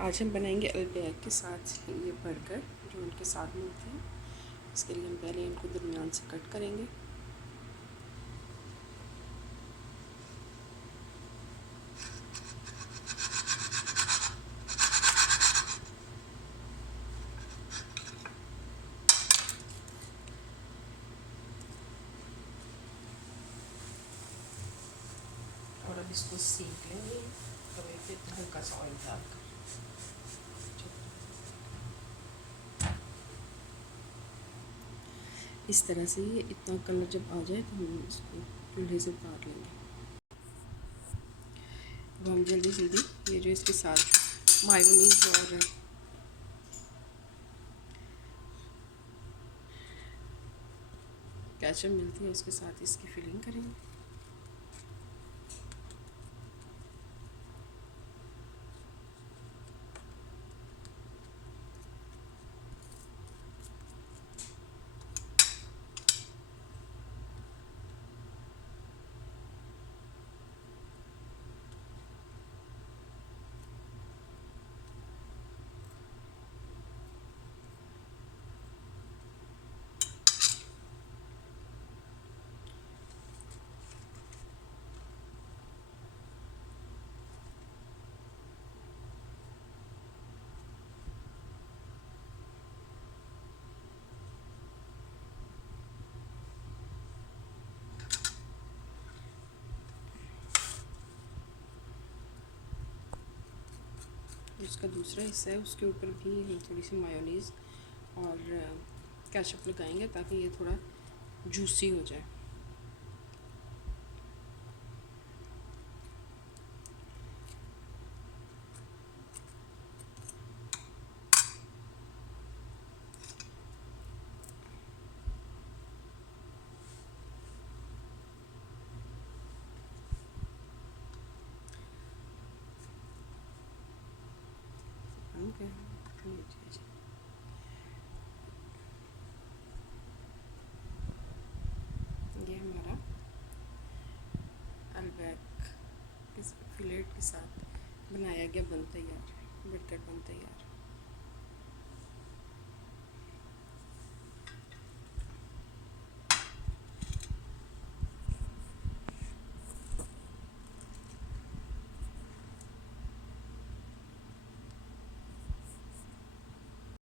आज हम बनाएंगे अलबैक के साथ ये बर्गर जो उनके साथ मिलते हैं। इसके लिए हम पहले इनको दरमियान से कट करेंगे। और अब इसको सेक लेंगे तवे पे हल्का सा ऑयल डालकर। इस तरह से ये इतना कलर जब आ जाए तो हम इसको चूल्हे से उतार लेंगे। अब हम जल्दी जल्दी ये जो इसके साथ मायोनीज और केचप मिलती है उसके साथ इसकी फिलिंग करेंगे। उसका दूसरा हिस्सा है उसके ऊपर भी हम थोड़ी सी मायोनीज़ और केचप लगाएंगे ताकि ये थोड़ा जूसी हो जाए। ये हमारा अलबैक फिलेट के साथ बनाया गया बन तैयार, बर्गर बन तैयार।